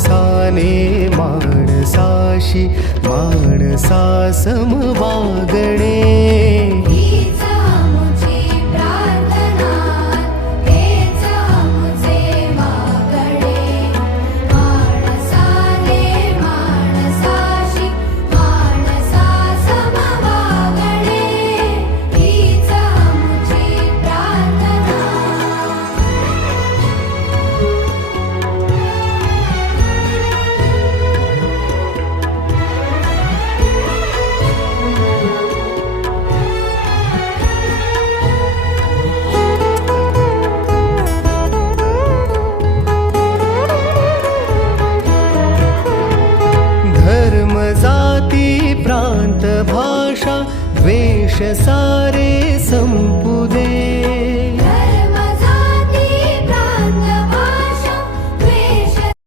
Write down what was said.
माणसाने माणसाशी माणसा सम वागणे. हीच आमुची प्रार्थना, हेच आमुचे मागणे. माणसाने माणसाशी माणसा सम वागणे. हीच आमुची प्रार्थना. धर्म जाती प्रांत भाषा द्वेष सारे संपू दे.